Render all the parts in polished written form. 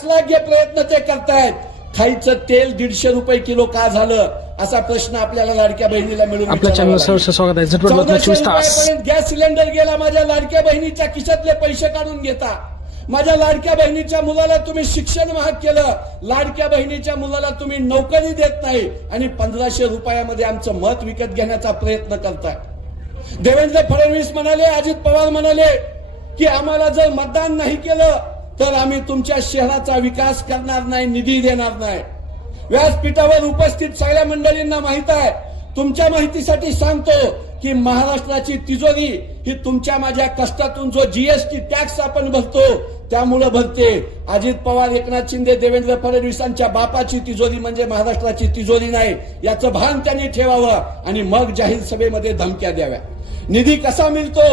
अश्लाघ्य प्रयत्न ते करतायत. खायचं तेल 150 रुपये किलो का झालं असा प्रश्न आपल्याला लाडक्या बहिणीला मिळून आपल्या चॅनल सहर्ष स्वागत आहे. झटपट बातम्या 24 तास. गॅस सिलेंडर गेला, माझ्या लाडक्या बहिणीच्या खिशातले पैसे काढून घेता. माझ्या लाडक्या बहिणीच्या मुलाला तुम्ही शिक्षण महाग केलं, लाडक्या बहिणीच्या मुलाला तुम्ही नोकरी देत नाही आणि 1500 रुपयामध्ये आमचं मत विकत घेण्याचा प्रयत्न करताय. देवेंद्र फडणवीस म्हणाले, अजित पवार म्हणाले की आम्हाला जर मतदान नाही केलं तर आम्ही तुमच्या शहराचा विकास करणार नाही, निधी देणार नाही. व्यासपीठावर उपस्थित सगळ्या मंडळींना माहित आहे. तुमच्या माहितीसाठी सांगतो की महाराष्ट्राची तिजोरी ही तुमच्या माझ्या कष्टातून जो जीएसटी टॅक्स आपण भरतो त्यामुळे भरते. अजित पवार, एकनाथ शिंदे, देवेंद्र फडणवीसांच्या बापाची तिजोरी म्हणजे महाराष्ट्राची तिजोरी नाही, याचं भान त्यांनी ठेवावं आणि मग जाहीर सभेमध्ये धमक्या द्याव्या. निधी कसा मिळतो,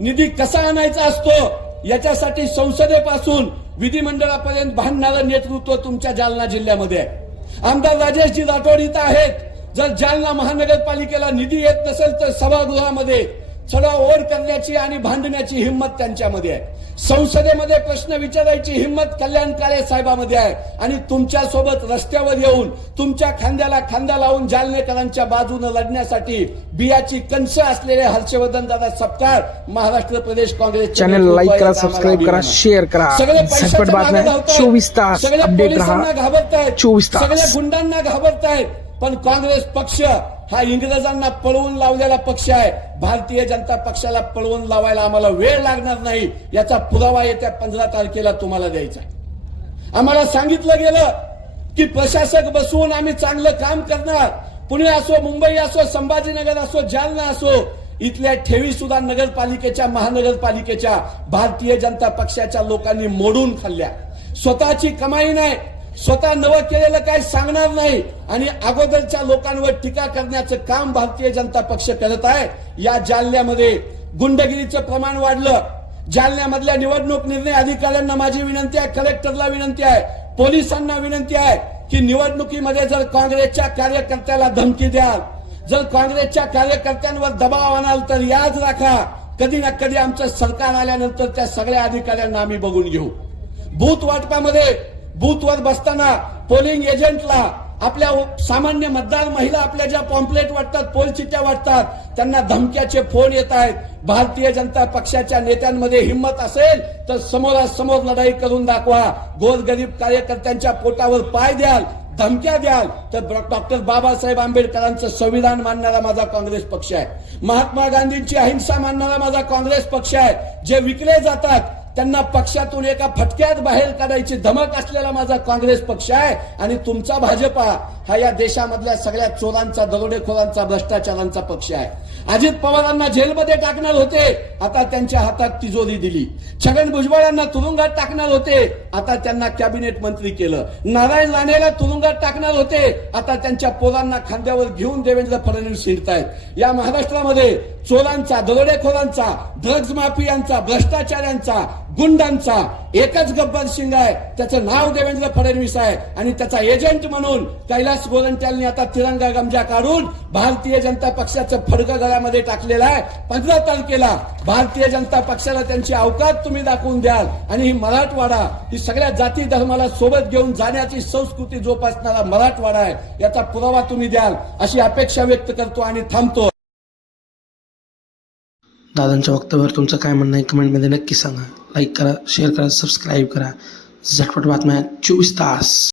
निधी कसा आणायचा असतो याच्यासाठी संसदेपासून विधिमंडळापर्यंत भांडणारं नेतृत्व तुमच्या जालना जिल्ह्यामध्ये आहे. आमदार राजेशजी राठोड इथं आहेत. जर जालना महानगरपालिकेला निधी येत नसेल तर सभागृहामध्ये चढाओढ करण्याची आणि भांडण्याची हिंमत त्यांच्यामध्ये आहे. संसदेमध्ये प्रश्न विचारायची हिंमत कल्याण काळे साहेबांमध्ये आहे. आणि तुमच्या सोबत रस्त्यावर येऊन तुमच्या खांद्याला खांदा लावून जालनेकरांच्या बाजूने लढण्यासाठी बियाची कणसं असलेले हर्षवर्धन दादा सपकाळ महाराष्ट्र प्रदेश काँग्रेस चॅनल लाईक करा, सबस्क्राईब करा, शेअर करा. झटपट बातम्या 24 तास अपडेट राहा. घाबरतायत, 24 तास. सगळ्या गुंडांना घाबरतायत. पण काँग्रेस पक्ष हा इंग्रजांना पळवून लावलेला पक्ष आहे. भारतीय जनता पक्षाला पळवून लावायला आम्हाला वेळ लागणार नाही, याचा पुरावा येत्या 15 तारखेला तुम्हाला द्यायचा आहे. आम्हाला सांगितलं गेलं की प्रशासक बसवून आम्ही चांगलं काम करणार. पुणे असो, मुंबई असो, संभाजीनगर असो, जालना असो, इथल्या ठेवी सुद्धा नगरपालिकेच्या, महानगरपालिकेच्या भारतीय जनता पक्षाच्या लोकांनी मोडून खाल्ल्या. स्वतःची कमाई नाही, स्वतः नवं केलेलं काय सांगणार नाही आणि अगोदरच्या लोकांवर टीका करण्याचं काम भारतीय जनता पक्ष करत आहे. या जालन्यामध्ये गुंडगिरीचं प्रमाण वाढलं. जालन्यामधल्या निवडणूक निर्णय अधिकाऱ्यांना माझी विनंती आहे, कलेक्टरला विनंती आहे, पोलिसांना विनंती आहे की निवडणुकीमध्ये जर काँग्रेसच्या कार्यकर्त्याला धमकी द्याल, जर काँग्रेसच्या कार्यकर्त्यांवर दबाव आणाल तर याद राखा, कधी ना कधी आमचं सरकार आल्यानंतर त्या सगळ्या अधिकाऱ्यांना आम्ही बघून घेऊ. बूथ वाटपामध्ये बूथवर बसताना पोलिंग एजंटला आपल्या सामान्य मतदार महिला आपल्या ज्या पॉम्पलेट वाटतात, पोल चिठ्ठ्या वाटतात, त्यांना धमक्याचे फोन येत आहेत. भारतीय जनता पक्षाच्या नेत्यांमध्ये हिंमत असेल तर समोरासमोर लढाई करून दाखवा. गोरगरीब कार्यकर्त्यांच्या पोटावर पाय द्याल, धमक्या द्याल तर डॉक्टर बाबासाहेब आंबेडकरांचं संविधान मानणारा माझा काँग्रेस पक्ष आहे. महात्मा गांधींची अहिंसा मानणारा माझा काँग्रेस पक्ष आहे. जे विकले जातात त्यांना पक्षातून एका फटक्यात बाहेर काढायची धमक असलेला माझा काँग्रेस पक्ष आहे. आणि तुमचा भाजपा हा या देशामधल्या सगळ्या चोरांचा, दरोडेखोरांचा, भ्रष्टाचारांचा पक्ष आहे. अजित पवारांना जेलमध्ये टाकणार होते, आता त्यांच्या हातात तिजोरी दिली. छगन भुजबळांना तुरुंगात टाकणार होते, आता त्यांना कॅबिनेट मंत्री केलं. नारायण राणेला तुरुंगात टाकणार होते, आता त्यांच्या पोरांना खांद्यावर घेऊन देवेंद्र फडणवीस हिंडतायत. या महाराष्ट्रामध्ये चोरांचा, दरोडेखोरांचा, ड्रग्ज माफियांचा, भ्रष्टाचाऱ्यांचा, गुंडांचा एकच गब्बर सिंग आहे, त्याचं नाव देवेंद्र फडणवीस आहे. आणि त्याचा एजंट म्हणून कैलास गोरंट्यालनी आता तिरंगा गमजा काढून भारतीय जनता पक्षाचं फडकं गळ्यामध्ये टाकलेलं आहे. 15 तारखेला भारतीय जनता पक्षाला त्यांची अवकात तुम्ही दाखवून द्याल आणि ही मराठवाडा, ही सगळ्या जाती धर्माला सोबत घेऊन जाण्याची संस्कृती जोपासणारा मराठवाडा आहे, याचा पुरावा तुम्ही द्याल अशी अपेक्षा व्यक्त करतो आणि थांबतो. दादांच्या वक्तव्यावर तुमचं काय म्हणणं आहे कमेंटमध्ये नक्की सांगा. लाईक करा, शेअर करा, सबस्क्राईब करा. झटपट बातम्या 24 तास.